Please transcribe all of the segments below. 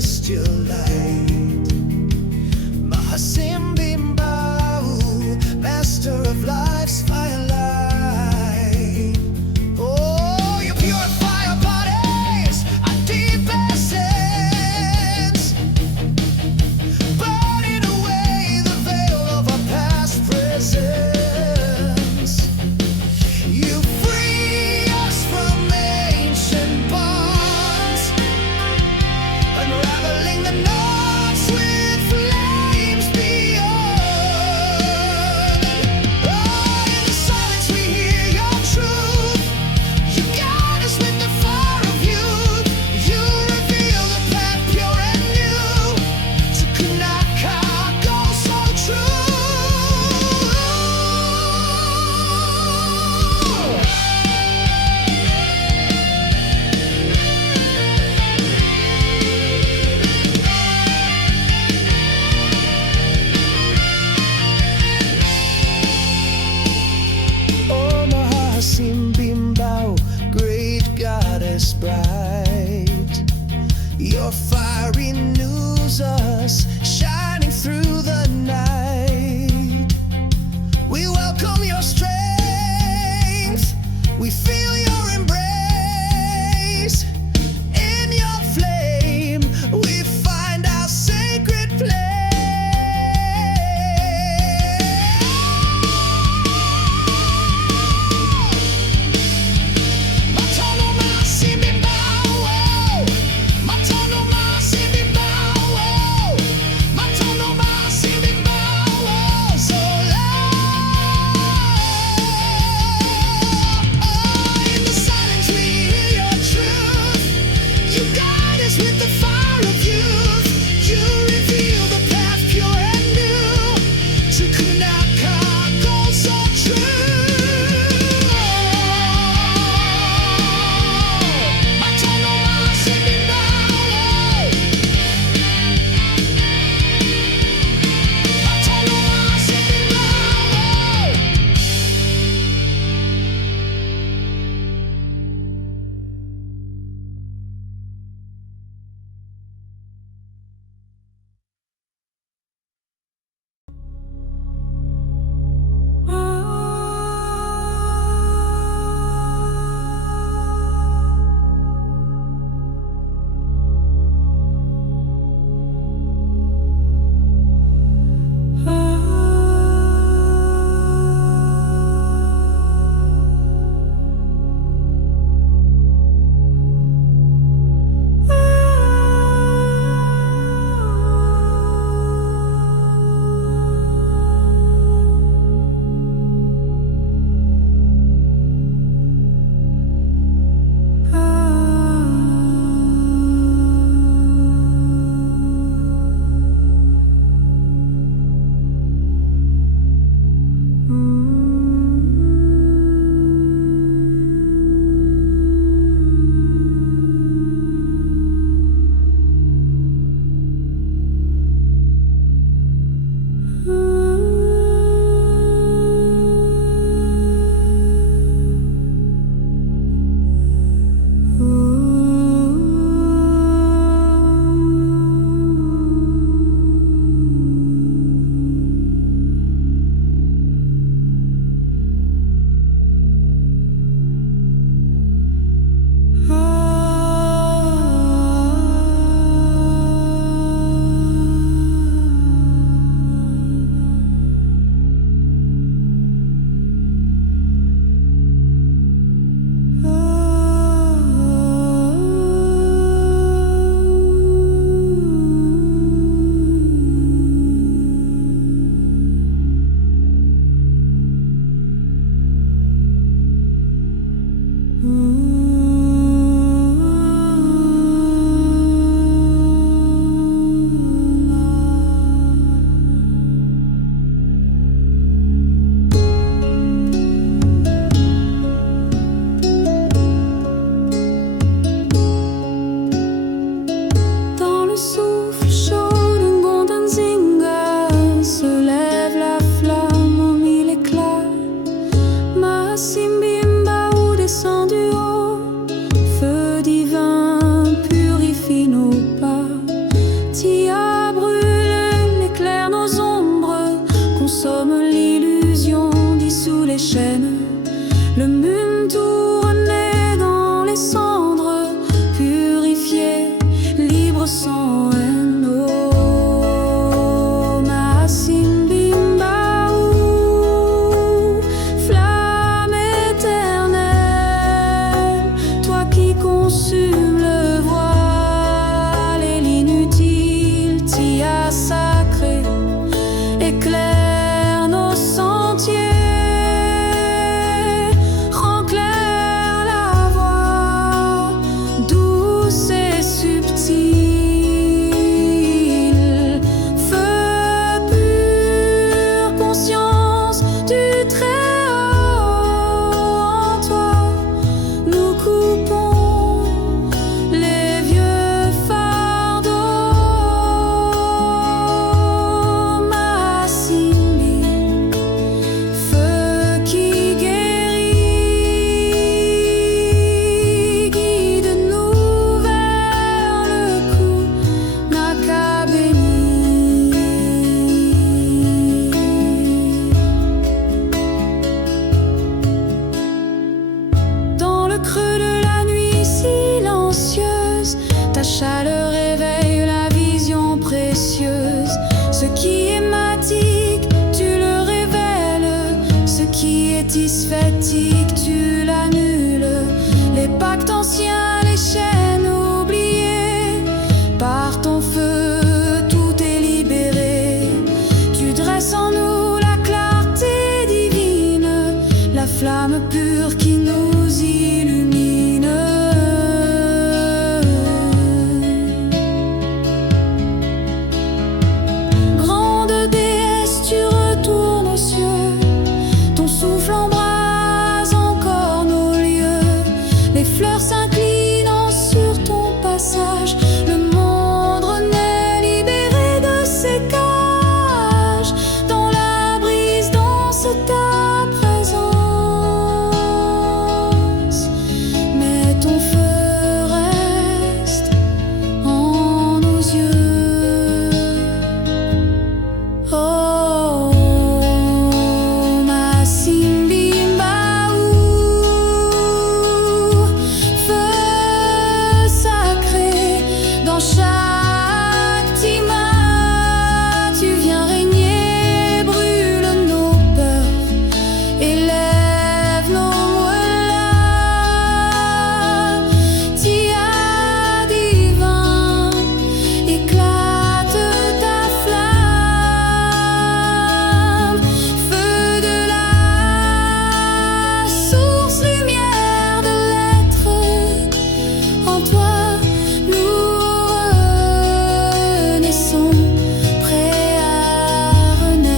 celestial light. Mahasimbimbau, master of life's firelight. Oh, you purify our bodies, our deep essence, burning away the veil of our past presence. You free us from ancient bonds, unraveling the knots with flames beyond. Oh, in the silence we hear your truth. You guide us with the fire of youth. You reveal the path pure and new to Kanaka, go so true. Oh, Mahasimbimbau, great goddess bright. Your fire renews us, shining through the night. We welcome your strength, we feel your embrace. In your flame, we find our sacred place. Matono Mahasimbimbau, Matono Mahasimbimbau, Matono sang en eau. Ma Simbimbaou, flamme éternelle, toi qui consumes le voile et l'inutile tia sacré, éclaire nos sentiers, rend claire la voie, douce et subtile, feu pur, conscience du Très-Haut. En toi, nous coupons les vieux fardeaux. Ma Simbi, feu qui guérit, guide-nous vers le Kunaka béni. Dans le creux de la nuit silencieuse, ta chaleur réveille la vision précieuse. Ce qui est matique, tu le révèles. Ce qui est dysphétique, tu l'annules. Les pactes anciens, les chaînes oubliées, par ton feu, tout est libéré. Tu dresses en nous la clarté divine, la flamme pure qui nous illumine. Grande déesse, tu retournes aux cieux, ton souffle embrase encore nos lieux. Les fleurs s'inclinent sur ton passage, le monde renaît libéré de ses cages. Dans la brise danse ta présence, mais ton feu reste en nos yeux. Oh, ma Simbimbaou, feu sacré dans chaque tima, tu viens régner, brûle nos peurs, élève nos moellons. Tia divin, éclate ta flamme, feu de la source, lumière de l'être. En toi, nous renaissons, prêts à renaître.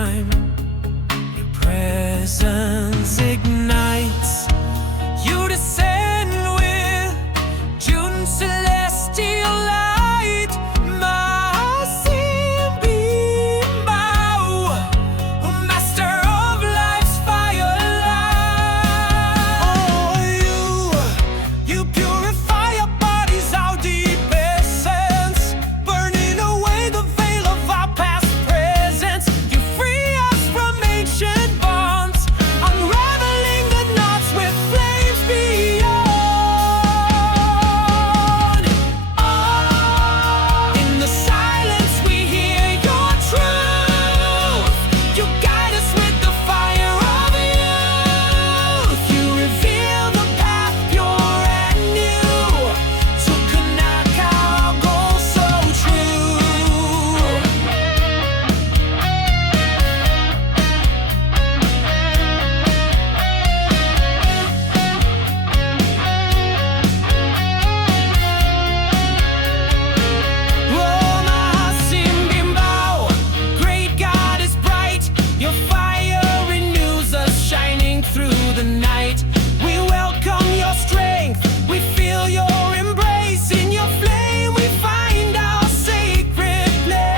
time. Your presence ignites. You descend with June celestial light. Mahasimbi Mbau, master of life's firelight. Oh, you purify our bodies, our deep essence, burning away the veil of our past presence. You free us from ancient bonds, unraveling the knots with flames beyond. In the silence we hear your truth. You guide us with the fire of youth. You reveal the path pure and new. To connect our goals so true. Oh, Mahasimbi Mbau, great God is bright. Your fire renews us, shining through the night. We welcome your strength. We feel your embrace. In your flame we find our sacred place.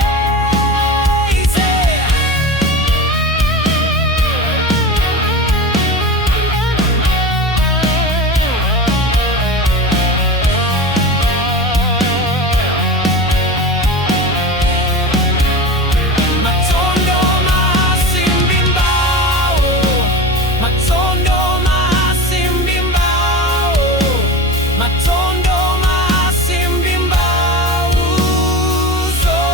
Matondo Mahasimbi Mbau, Matondo Mahasimbi Mbau, Matondo Mahasimbi Mbau, Zola.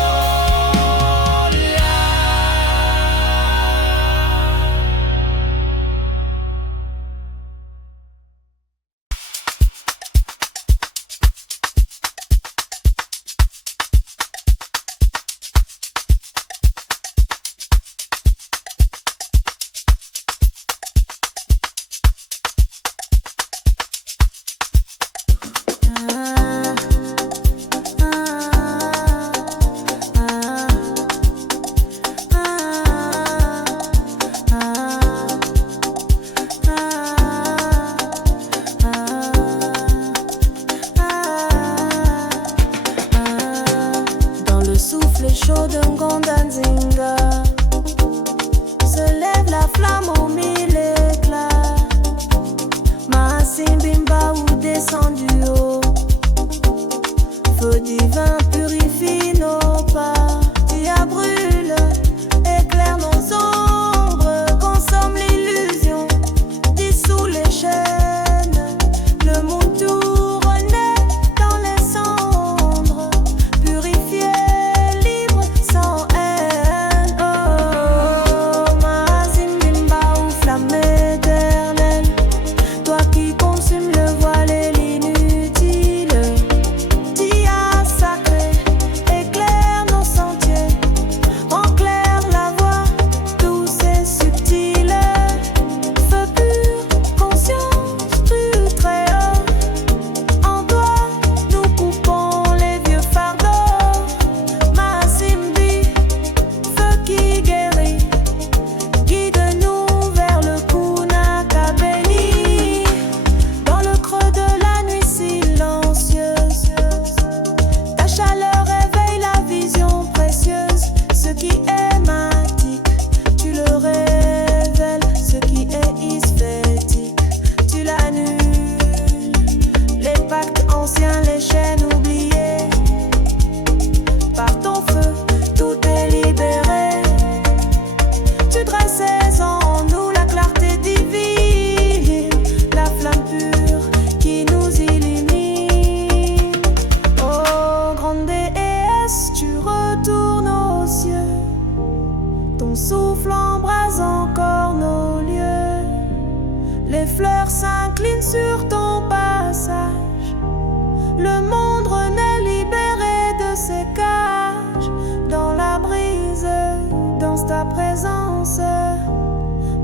Dans le souffle chaud d'un Gondanzinga se lève la flamme aux mille éclats. Mahasimbi Mbau descend du haut. Feu divin purifie nos pas. Dia brûle, éclaire nos ombres, consomme l'illusion, dissout les chaînes. Le monde tout renaît dans les cendres, purifié, libre, sans haine. Oh, Mahasimbi Mbau, flamme éternelle, toi qui consumes le voile et l'inutile. Dia sacré, éclaire nos sentiers, enclaire la voie douce et subtile. Feu pur, conscience du Très-Haut, en toi nous coupons les vieux fardeaux. Mahasimbi, feu qui guérit, guide-nous vers le Kunaka béni. Dans le creux de la nuit silencieuse, ta chaleur réveille la vision précieuse. Ce qui est matique, tu le révèles. Ce qui est isphétique, tu l'annules. Les pactes anciens, les chaînes oubliées, par ton feu, tout est libéré. Tu dresses en nous la clarté divine, la flamme pure qui nous illumine. Oh, grande déesse, tu retournes aux cieux. Ton souffle embrase encore nos lieux. Les fleurs s'inclinent sur ton passage. Le monde renaît libéré de ses cages. Dans la brise, danse ta présence.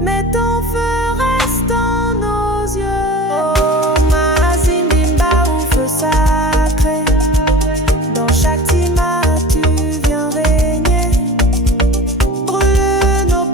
Mais ton feu reste en nos yeux. Oh, Mahasimbi Mbau, feu sacré. Dans chaque tima, tu viens régner. Brûle nos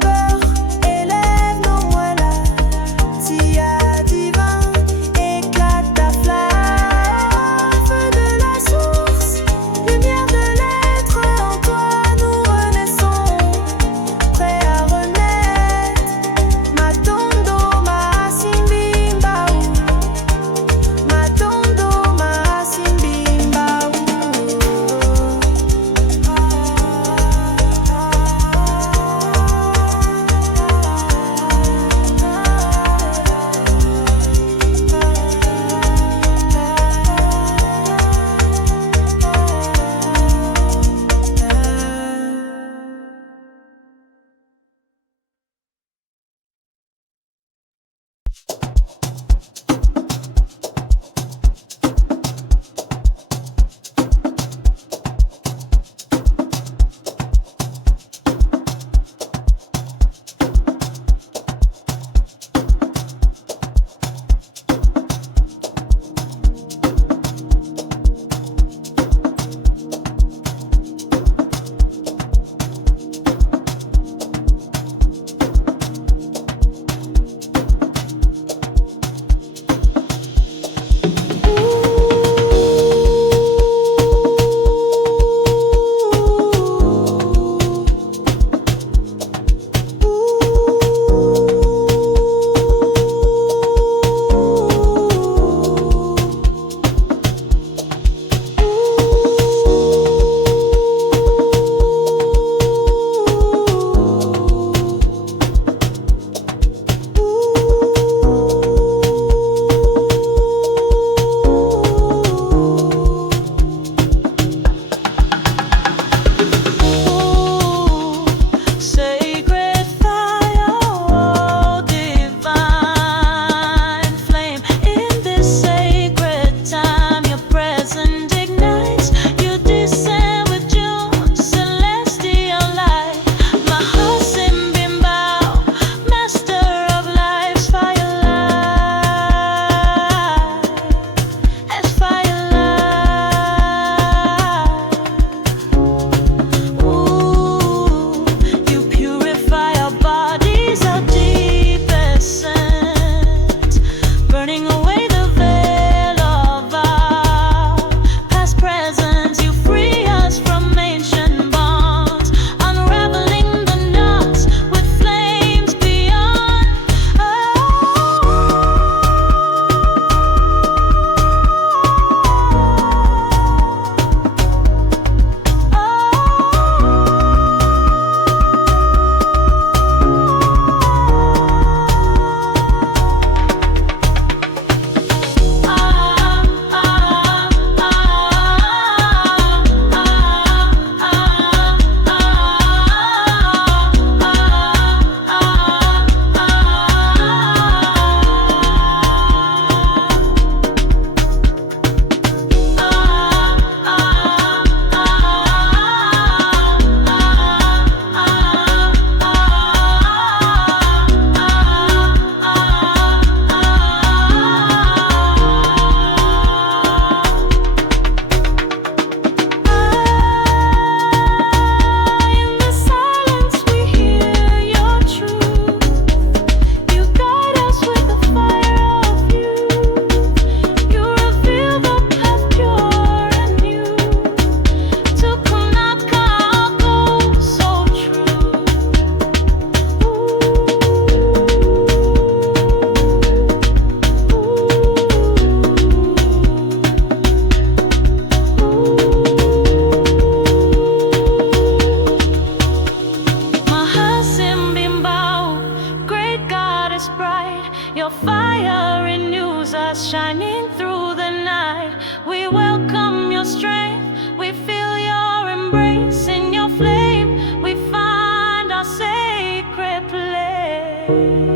us shining through the night. We welcome your strength, we feel your embrace. In your flame, we find our sacred place.